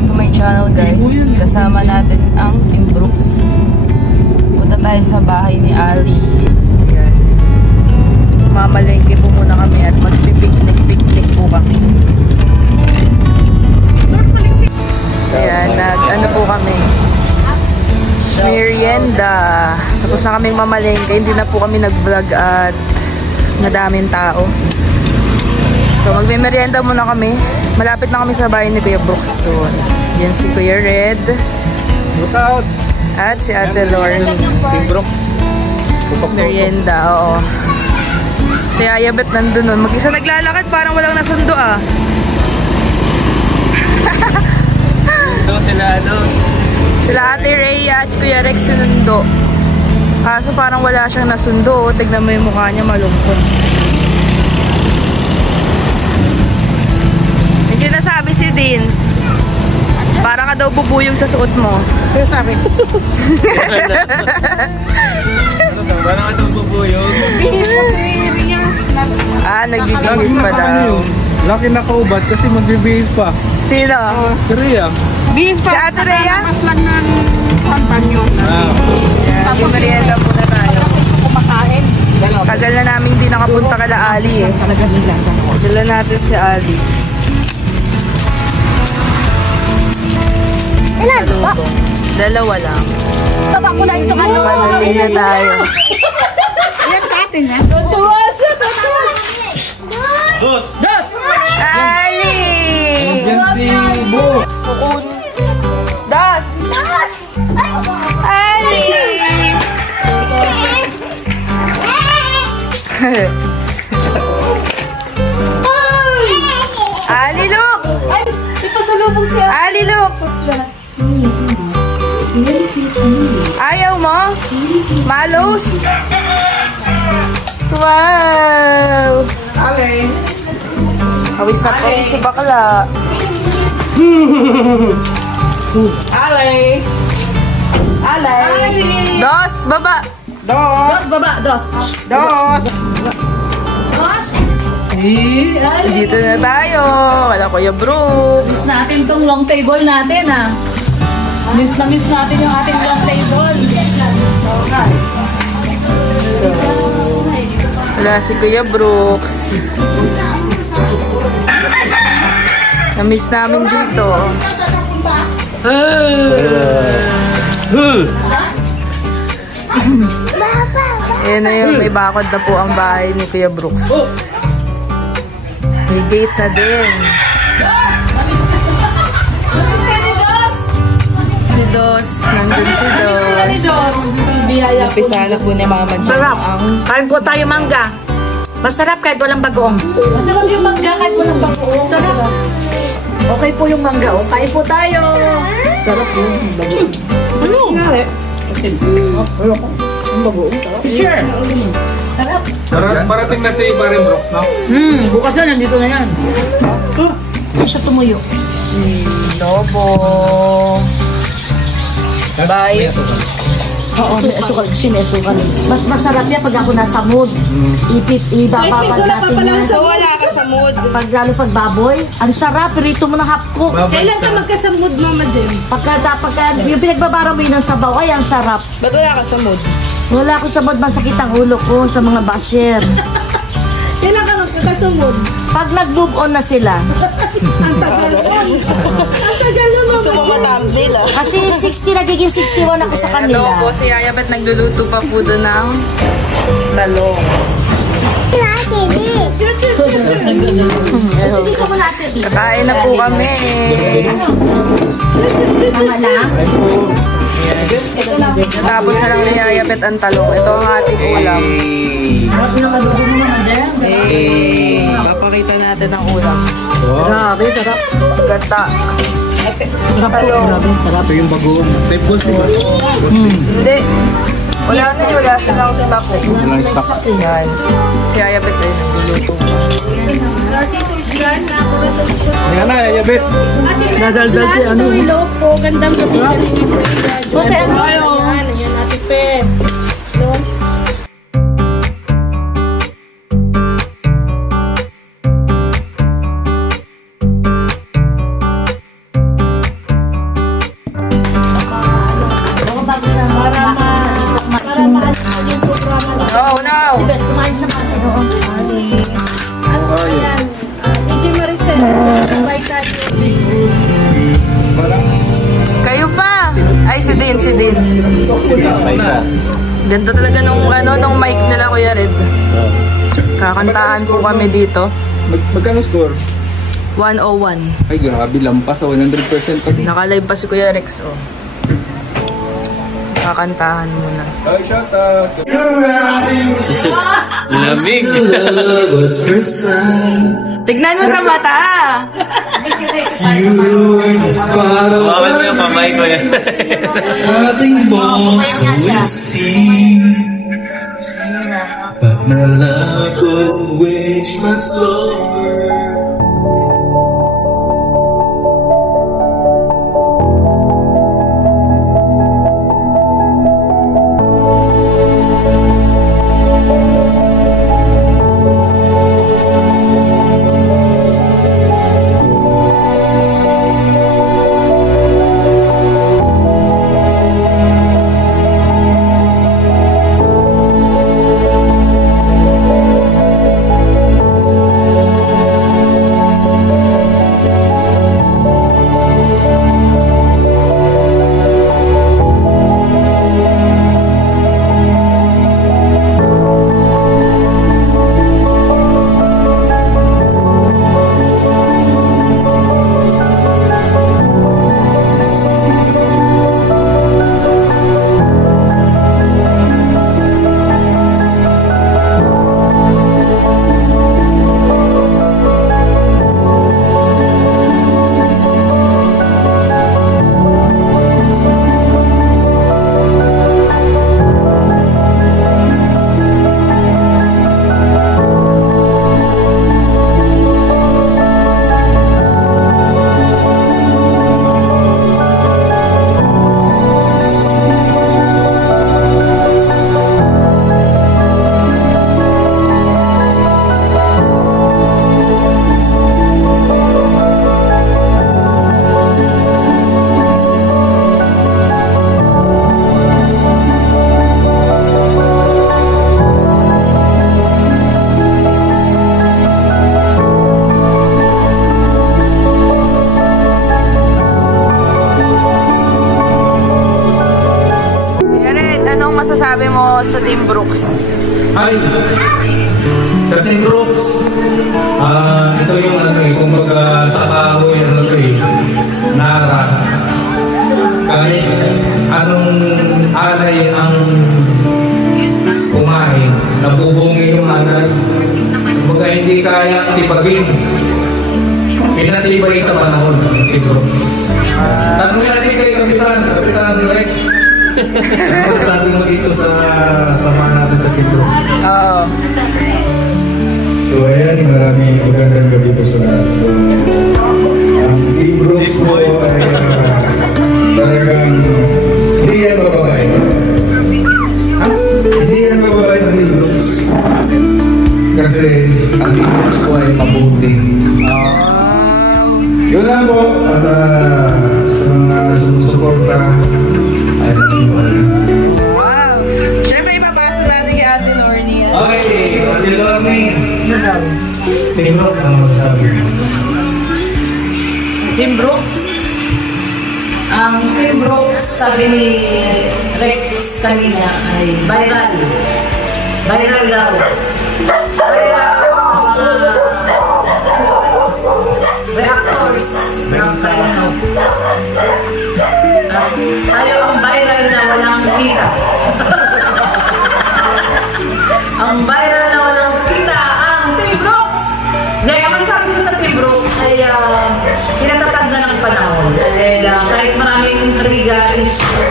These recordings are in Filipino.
back to my channel, guys. Kasama natin ang Team Brooks. Punta tayo sa bahay ni Ali. Ayan. Mamalengke po muna kami at magpipiknik po kami. Ayan, ano po kami, merienda. Tapos na kaming mamalengke. Hindi na po kami nag-vlog at madaming tao. So magme-merienda muna kami. Malapit na kami sa bahay ni Kuya Brooks doon. Yan si Kuya Red. Look out! At si Ate Lauren. Team Brooks. Merienda, oo. Si Ayabet nandun nun. Mag-isa naglalakad, parang walang nasundo ah. Ito sila, Sila Ate Rhea at Kuya Rex sinundo. Kaso parang wala siyang nasundo. Tignan mo yung mukha niya, malungkot. May sinasabi si Dins. Parang ka daw bubuyog sa suot mo. Kaya sa akin. Parang ka daw bubuyog. Nagbibihis pa daw. Laki na kaubat kasi magbibihis pa. Sino? Si Rhea. Si Ate Rhea? Mas lang ng pantanyo. Tapos merienda muna tayo. Kumakain. Tagal na namin hindi nakapunta kala Ali eh. Dala natin si Ali. Ilan? Dalawa lang. Baba ko lang itong ano. Maluling na tayo. Ilan sa atin ha? Dos! Ali! Diyan si Bo. Das! Ali! Ali, look! Ay, ipasalubong siya. Ali, look! Ayaw mo? Malos? Wow! Ali! Hawis na po si bakla. Ali! Ali! Dos, baba! Dos, baba, dos. Dos! Dos. Dito na tayo. Wala Kuya Brooks. Miss natin tong long table natin ha. Miss natin yung ating long table. Wala si Kuya Brooks. Na-miss namin dito. Ayan na yun, may bakod na po ang bahay ni Kuya Brooks. May gate na din. Si Dos, nandun si Dos. Biyaya po. Umpisa na po ni Mama Jen ang... Kain po tayo mangga. Masarap kahit walang bagoong. Masarap yung mangga kahit walang bagoong. Sarap. Okay po yung mangga. O, kain po tayo. Sarap yun. Bagoong. Ano? Nga Sure. Sarap. Parating na si Paring Brooks, no? Bukas na, nandito na yan. Hindi siya tumuyo. Lobo. Bye. Oo, may asukal. Kasi may asukal. Mas masarap yan pag ako nasa mood. Ibababad natin yan. So wala ka sa mood. Pag lalo pag baboy, ang sarap. Pirito mo ng hapko. Kailan ka magkasamod, Mama Jem? Pagka yung pinagbabara mo yun ng sabaw, ay ang sarap. Ba't wala ka sa mood? Wala ko sa mood, masakit ang ulo ko sa mga basher. Kailan ka magkasamod? Pag nag-move on na sila. Ang tagal nun. Ang tagal nun, Mama Gusto mo Jem. matambay lang. Kasi 60, nagiging 61 ako sa kanila. Adobo, si Yaya ba't nagluluto pa po doon ng talong. Sige ko muna ate. Kain na po kami. Tama na. Tapos na lang ni Yaya Pet ang talong. Ito ang ating ulam. Harap na kadugo mo naman din. Papakita natin ang ulam. Grabe, sarap. Gata. Sarap po. Grabe, sarap. Ito yung bagoong. Type boss, di ba? Hindi. Wala silang stock eh. Walang stock. Yan. Si Yaya Pet ay nagluluto. Ayan na, Yabit. Nadaldal si ano. Hello po, gandang gabi. Okay, ano? Ayan, Ate Pe. Ganda talaga nung mic nila, Kuya Red. Kakantahan po kami dito. Magkano score? 101. Ay, grabe, lampas sa 100% pa din. Naka-live pa si Kuya Rex, oh. Kakantahan muna. Ay, shout out! Lamig. Tignan mo sa mata! Bawal mo yung pamay ko yan. Nothing more so it seems, but my love couldn't wait much longer. masasabi mo sa Team Brooks? Hi! Sa Team Brooks, ito yung ano eh, kumbaga sa kahoy, ano to eh, nara. Kahit anong alay ang kumain, nabubungi yung alay. Kumbaga hindi kaya tipagin. Pinatibay sa panahon ng Team Brooks. Tanong natin kay Kapitan Rex. Ano sabi mo dito sa samahan natin sa Team Brooks? Oo. So ayan, maraming magandang gabi po sa lahat. So, ang Team Brooks po ay talagang hindi yan mababae. Hindi yan mababae ng Team Brooks. Kasi ang Team Brooks po ay mabuti. Yun lang po, at sa mga sumusuporta ay nagtiwala. Wow! Siyempre, ipapasok natin kay Ate Lorne. Okay, Ate Lorne. Team Brooks, ano masasabi? Team Brooks. Ang Team Brooks, sabi ni Rex kanina, ay viral. Viral daw. Viral sa mga reactors ng China. Tayo ang viral na walang kita. Ang viral na walang kita ang Team Brooks. Ngayon, ang sabi ko sa Team Brooks ay pinatatag na ng panahon. Dahil kahit maraming intriga, issue,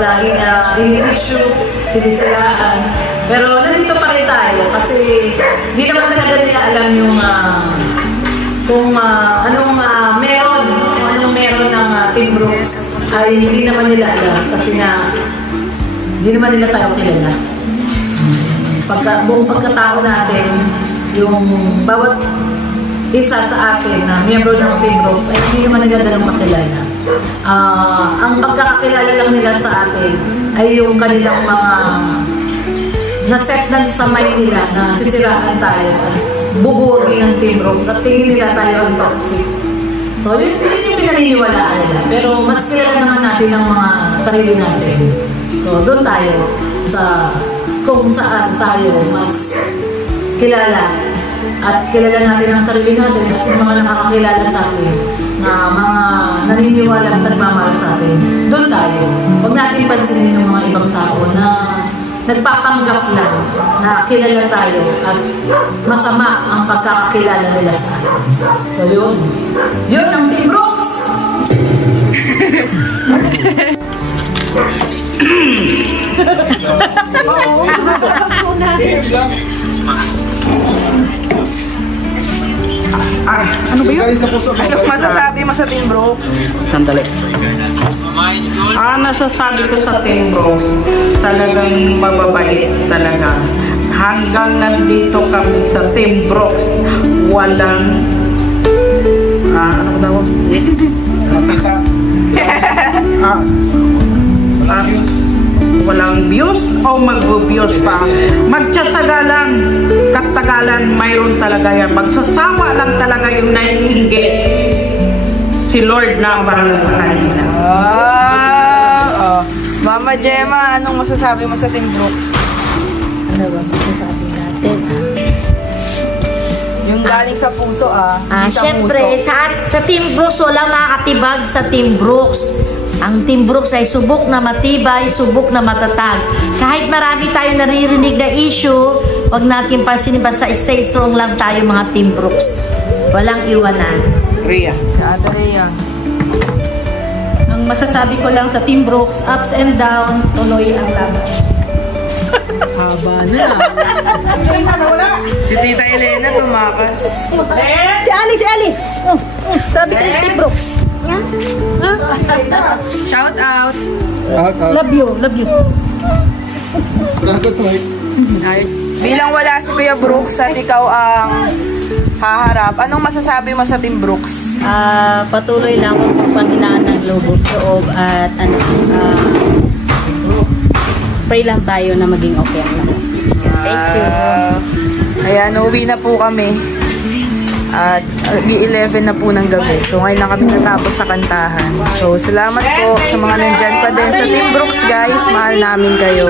laging ini-issue, sinisilaan. Pero nandito pa rin tayo kasi hindi naman talaga nila alam yung kung anong meron ng Team Brooks ay hindi naman nila alam kasi nga hindi naman nila tayo kilala. Buong pagkatao natin, yung bawat isa sa atin na miyembro ng Team Brooks ay hindi naman nila dalang makilala. Ang pagkakakilala lang nila sa atin ay yung kanilang mga na-set na sa mind nila na sisiraan tayo at bubuwagin ang Team Brooks at tingin nila tayo ang toxic. So, yun yung pinaniniwalaan nila. Pero mas kilala naman natin ang mga sarili natin. So doon tayo sa kung saan tayo mas kilala at kilala natin ang sarili natin at yung mga nakakakilala sa atin na mga naniniwala at nagmamahal sa atin. Doon tayo. Huwag natin pansinin ng mga ibang tao na nagpapanggap lang na kilala tayo at masama ang pagkakakilala nila sa atin. So yun. Yun ang Team Brooks! Ano ba yun? Ano masasabi mo sa Team Brooks? Sandali. Nasasabi ko sa Team Brooks, talagang mababait talaga. Hanggang nandito kami sa Team Brooks, walang ano daw? Walang views o mag-views pa. Magtsatsaga lang, katagalan mayroon talaga yan. Magsasawa lang talaga yung naiinggit. Si Lord na parang sa kanila. Mama Gemma, anong masasabi mo sa Team Brooks? Ano ba masasabi natin? Yung galing sa puso hindi sa Siyempre, puso. sa Team Brooks, walang makakatibag sa Team Brooks. Ang Team Brooks ay subok na matibay, subok na matatag. Kahit marami tayo naririnig na issue, wag natin pansinin, basta stay strong lang tayo mga Team Brooks. Walang iwanan. Rhea. Sa Ate Rhea. Ang masasabi ko lang sa Team Brooks, ups and down, tuloy ang laban. Haba na. Si Tita Elena tumakas. Si Ali! Sabi ko Team Brooks. Shout out. Love you. Ay, bilang wala si Kuya Brooks at ikaw ang haharap, anong masasabi mo sa Team Brooks? Patuloy lang ang pagpanghinaan ng loob at pray lang tayo na maging okay ang lahat. Thank you. Ayan, uwi na po kami. At 11 na po ng gabi. So ngayon lang kami natapos sa kantahan. So salamat po sa mga nandyan pa din sa Team Brooks, guys. Mahal namin kayo.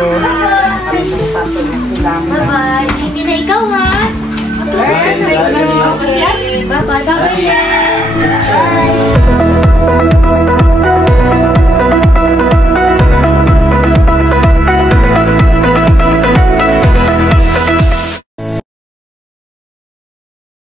Bye-bye. Hindi na ikaw, ha? Bye-bye. Bye-bye.